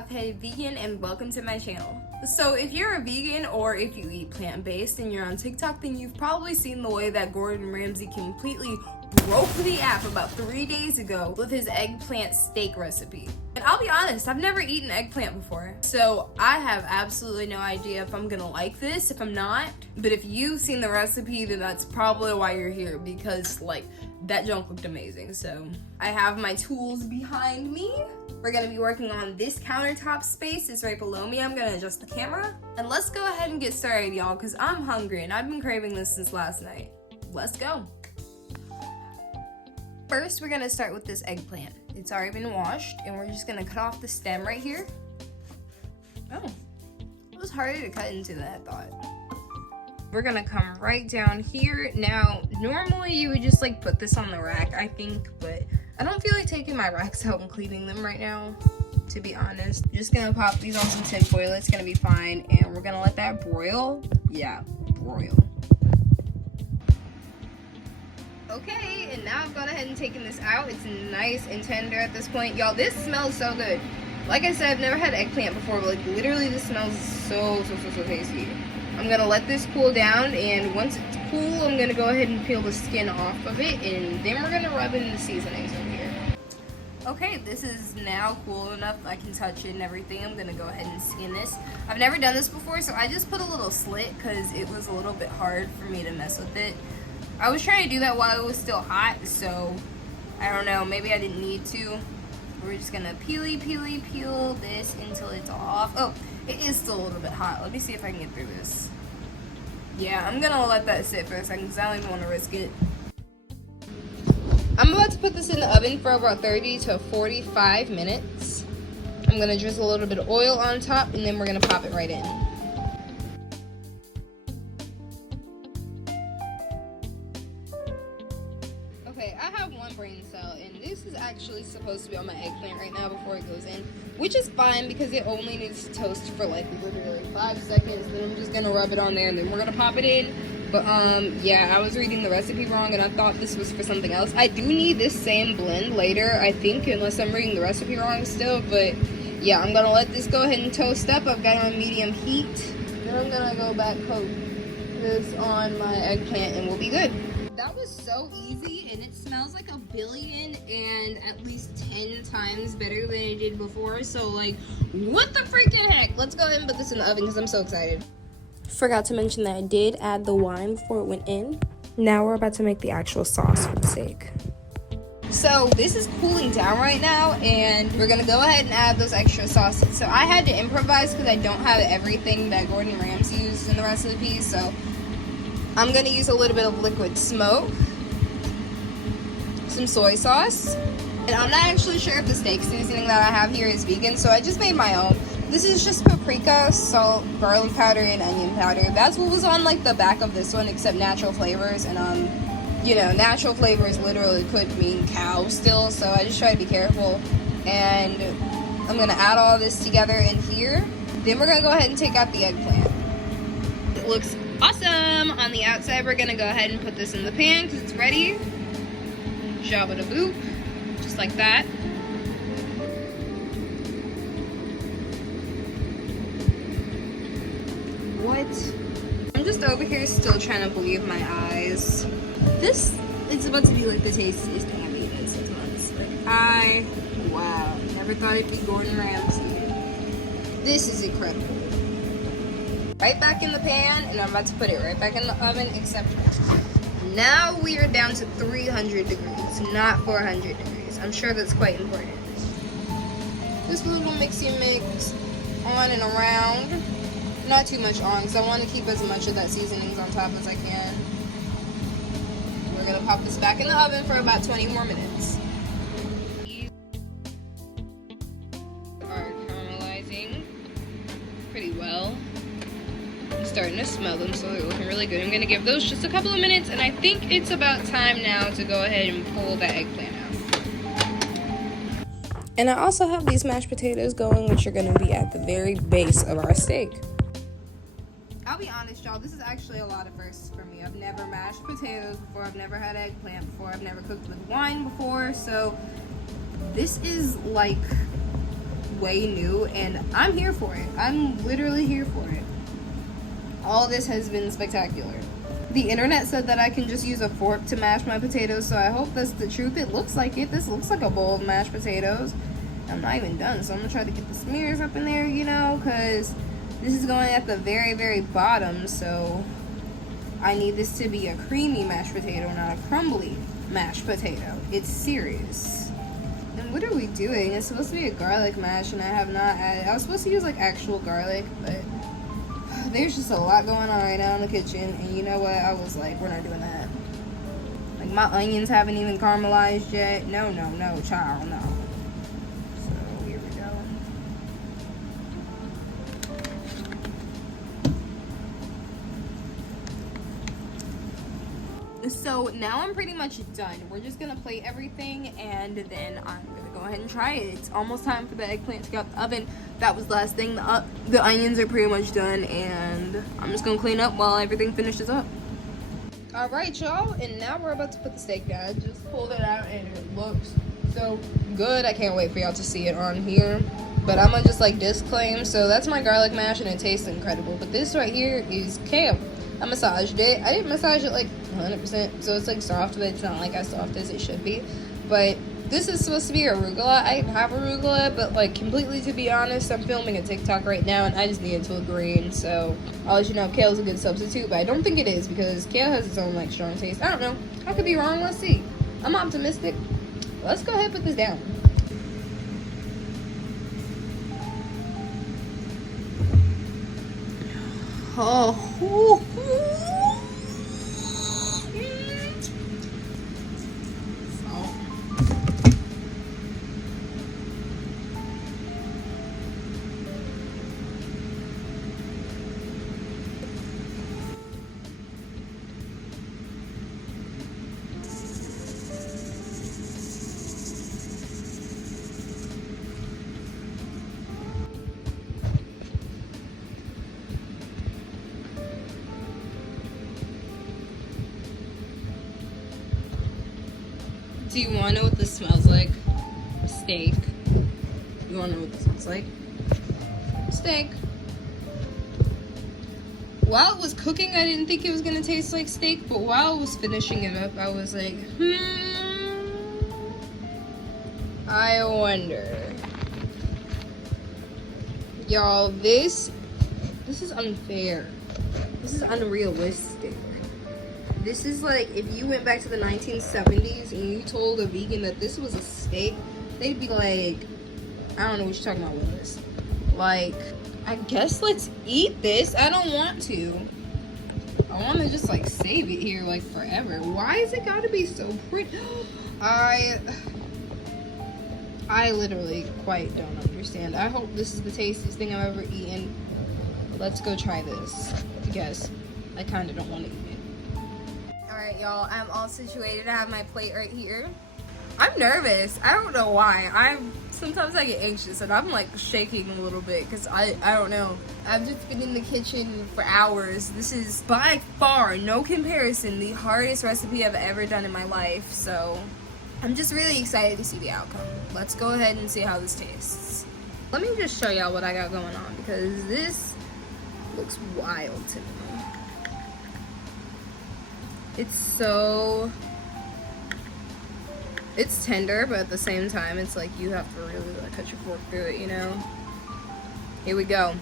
Puffhead Vegan, and welcome to my channel. So if you're a vegan or if you eat plant-based and you're on TikTok, then you've probably seen the way that Gordon Ramsay completely broke the app about 3 days ago with his eggplant steak recipe. And I'll be honest, I've never eaten eggplant before, so I have absolutely no idea if I'm gonna like this, if I'm not. But if you've seen the recipe, then that's probably why you're here, because like that junk looked amazing. So I have my tools behind me. We're gonna be working on this countertop space. It's right below me. I'm gonna adjust the camera. And let's go ahead and get started, y'all, because I'm hungry and I've been craving this since last night. Let's go. First, we're gonna start with this eggplant. It's already been washed, and we're just gonna cut off the stem right here. Oh, it was harder to cut into than I thought. We're gonna come right down here. Now, normally you would just like put this on the rack, I think, but I don't feel like taking my racks out and cleaning them right now, to be honest. Just gonna pop these on some tin foil, it's gonna be fine, and we're gonna let that broil. Yeah, broil. Okay, and now I've gone ahead and taken this out. It's nice and tender at this point. Y'all, this smells so good. Like I said, I've never had eggplant before, but like literally this smells so tasty. I'm gonna let this cool down, and once it's cool, I'm gonna go ahead and peel the skin off of it, and then we're gonna rub in the seasonings over here. Okay, this is now cool enough I can touch it and everything. I'm gonna go ahead and skin this. I've never done this before, so I just put a little slit because it was a little bit hard for me to mess with it. I was trying to do that while it was still hot, so I don't know, maybe I didn't need to. We're just gonna peel this until it's off. Oh, it is still a little bit hot. Let me see if I can get through this. Yeah, I'm gonna let that sit for a second because I don't even want to risk it. I'm about to put this in the oven for about 30 to 45 minutes. I'm gonna drizzle a little bit of oil on top, and then we're gonna pop it right in. Okay, I have one brain cell, and this is actually supposed to be on my eggplant right now before it goes in, which is fine because it only needs to toast for like literally 5 seconds. Then I'm just gonna rub it on there, and then we're gonna pop it in. But yeah, I was reading the recipe wrong, and I thought this was for something else. I do need this same blend later, I think, unless I'm reading the recipe wrong still. But yeah, I'm gonna let this go ahead and toast up. I've got it on medium heat. Then I'm gonna go back coat this on my eggplant, and we'll be good. That was so easy, and it smells like a billion and at least 10 times better than it did before. So like, what the freaking heck? Let's go ahead and put this in the oven because I'm so excited. Forgot to mention that I did add the wine before it went in. Now we're about to make the actual sauce for the steak. So this is cooling down right now, and we're gonna go ahead and add those extra sauces. So I had to improvise because I don't have everything that Gordon Ramsay used in the recipe. So I'm gonna use a little bit of liquid smoke, some soy sauce, and I'm not actually sure if the steak seasoning that I have here is vegan, so I just made my own. This is just paprika, salt, garlic powder, and onion powder. That's what was on like the back of this one, except natural flavors. And you know, natural flavors literally could mean cow still, so I just try to be careful. And I'm gonna add all this together in here. Then we're gonna go ahead and take out the eggplant. It looks awesome on the outside. We're gonna go ahead and put this in the pan because it's ready. Jabba da boop, just like that. What? I'm just over here still trying to believe my eyes. This is about to be like the tastiest thing I've eaten in 6 months. Like, wow, never thought it'd be Gordon Ramsay. This is incredible. Right back in the pan, and I'm about to put it right back in the oven, except now we are down to 300 degrees, not 400 degrees. I'm sure that's quite important. Just a little mixy mix on and around. Not too much on, because I want to keep as much of that seasonings on top as I can. We're going to pop this back in the oven for about 20 more minutes. These are caramelizing pretty well. I'm starting to smell them, so they're looking really good. I'm going to give those just a couple of minutes, and I think it's about time now to go ahead and pull the eggplant out. And I also have these mashed potatoes going, which are going to be at the very base of our steak. I'll be honest, y'all, this is actually a lot of firsts for me. I've never mashed potatoes before. I've never had eggplant before. I've never cooked with wine before. So this is like way new, and I'm here for it. I'm literally here for it. All this has been spectacular. The internet said that I can just use a fork to mash my potatoes, so I hope that's the truth. It looks like it. This looks like a bowl of mashed potatoes. I'm not even done, so I'm gonna try to get the smears up in there, you know, because this is going at the very, very bottom, so I need this to be a creamy mashed potato, not a crumbly mashed potato. It's serious. And what are we doing? It's supposed to be a garlic mash, and I have not added. I was supposed to use like actual garlic, but there's just a lot going on right now in the kitchen, and you know what? I was like, we're not doing that. Like, my onions haven't even caramelized yet. No, child, no. So, here we go. So, now I'm pretty much done. We're just gonna plate everything, and then I'm gonna go ahead and try it. It's almost time for the eggplant to get out the oven. That was the last thing. The onions are pretty much done, and I'm just gonna clean up while everything finishes up. All right, y'all, and now we're about to put the steak down. I just pulled it out, and it looks so good. I can't wait for y'all to see it on here. But I'm gonna just like disclaim. So that's my garlic mash, and it tastes incredible. But this right here is kale. I massaged it. I didn't massage it like 100%, so it's like soft, but it's not like as soft as it should be. But this is supposed to be arugula. I have arugula, but like completely to be honest, I'm filming a TikTok right now, and I just need it to look green. So I'll let you know kale's a good substitute, but I don't think it is because kale has its own like strong taste. I don't know. I could be wrong. Let's see. I'm optimistic. Let's go ahead and put this down. Oh. Do you want to know what this smells like? Steak. You want to know what this smells like? Steak. While it was cooking, I didn't think it was going to taste like steak, but while I was finishing it up, I was like, I wonder. Y'all, this is unfair. This is unrealistic. This is like if you went back to the 1970s and you told a vegan that this was a steak, they'd be like, I don't know what you're talking about with this. Like, I guess let's eat this. I don't want to. I want to just like save it here like forever. Why is it gotta be so pretty? I literally quite don't understand. I hope this is the tastiest thing I've ever eaten. Let's go try this because I kind of don't want to eat it. Alright, y'all, I'm all situated. I have my plate right here. I'm nervous. I don't know why. Sometimes I get anxious and I'm like shaking a little bit because I don't know. I've just been in the kitchen for hours. This is by far, no comparison, the hardest recipe I've ever done in my life. So I'm just really excited to see the outcome. Let's go ahead and see how this tastes. Let me just show y'all what I got going on because this looks wild to me. It's tender, but at the same time, it's like you have to really like cut your fork through it, you know? Here we go.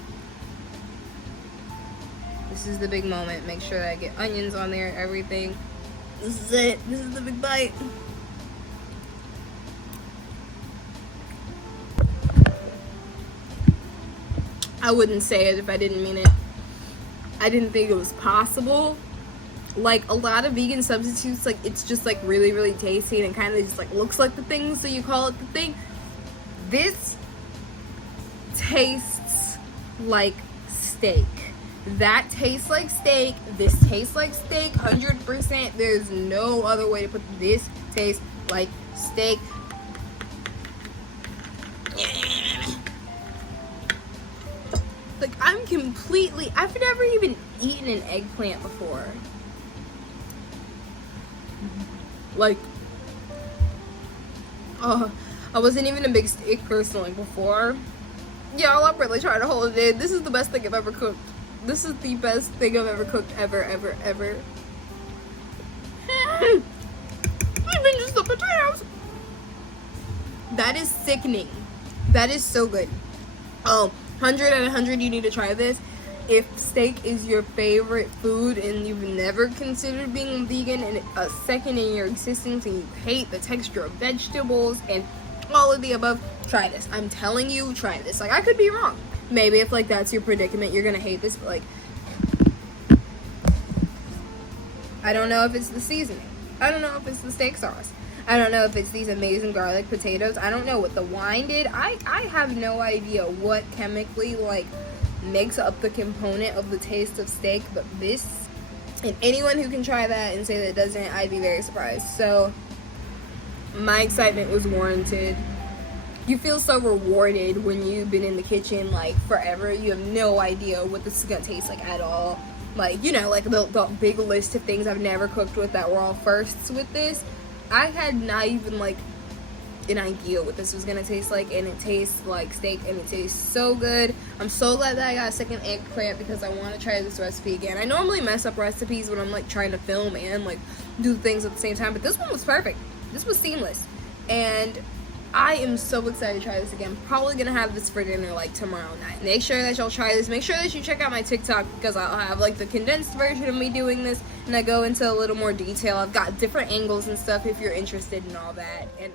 This is the big moment. Make sure that I get onions on there, everything. This is it. This is the big bite. I wouldn't say it if I didn't mean it. I didn't think it was possible. Like a lot of vegan substitutes, like it's just like really, really tasty and it kind of just like looks like the thing, so you call it the thing. This tastes like steak. That tastes like steak. This tastes like steak, 100%. There's no other way to put this. Tastes like steak. Like I've never even eaten an eggplant before. Like, I wasn't even a big steak person like before, Y'all, I'm really trying to hold it in. This is the best thing I've ever cooked. This is the best thing I've ever cooked, ever. Even just the potatoes. That is sickening. That is so good. Oh, 100 out of 100, you need to try this. If steak is your favorite food and you've never considered being vegan and a second in your existence and you hate the texture of vegetables and all of the above, try this. I'm telling you, try this. Like, I could be wrong. Maybe if, like, that's your predicament, you're gonna hate this, but, like, I don't know if it's the seasoning. I don't know if it's the steak sauce. I don't know if it's these amazing garlic potatoes. I don't know what the wine did. I have no idea what chemically, like, makes up the component of the taste of steak, but this, and anyone who can try that and say that it doesn't, I'd be very surprised. So my excitement was warranted. You feel so rewarded when you've been in the kitchen like forever. You have no idea what this is gonna taste like at all. Like, you know, like the big list of things I've never cooked with that were all firsts with this. I had not even like an idea what this was gonna taste like, and it tastes like steak and it tastes so good. I'm so glad that I got a second eggplant because I want to try this recipe again. I normally mess up recipes when I'm like trying to film and like do things at the same time, but this one was perfect. This was seamless, and I am so excited to try this again. Probably gonna have this for dinner like tomorrow night. Make sure that y'all try this. Make sure that you check out my TikTok because I'll have like the condensed version of me doing this, and I go into a little more detail. I've got different angles and stuff if you're interested in all that. And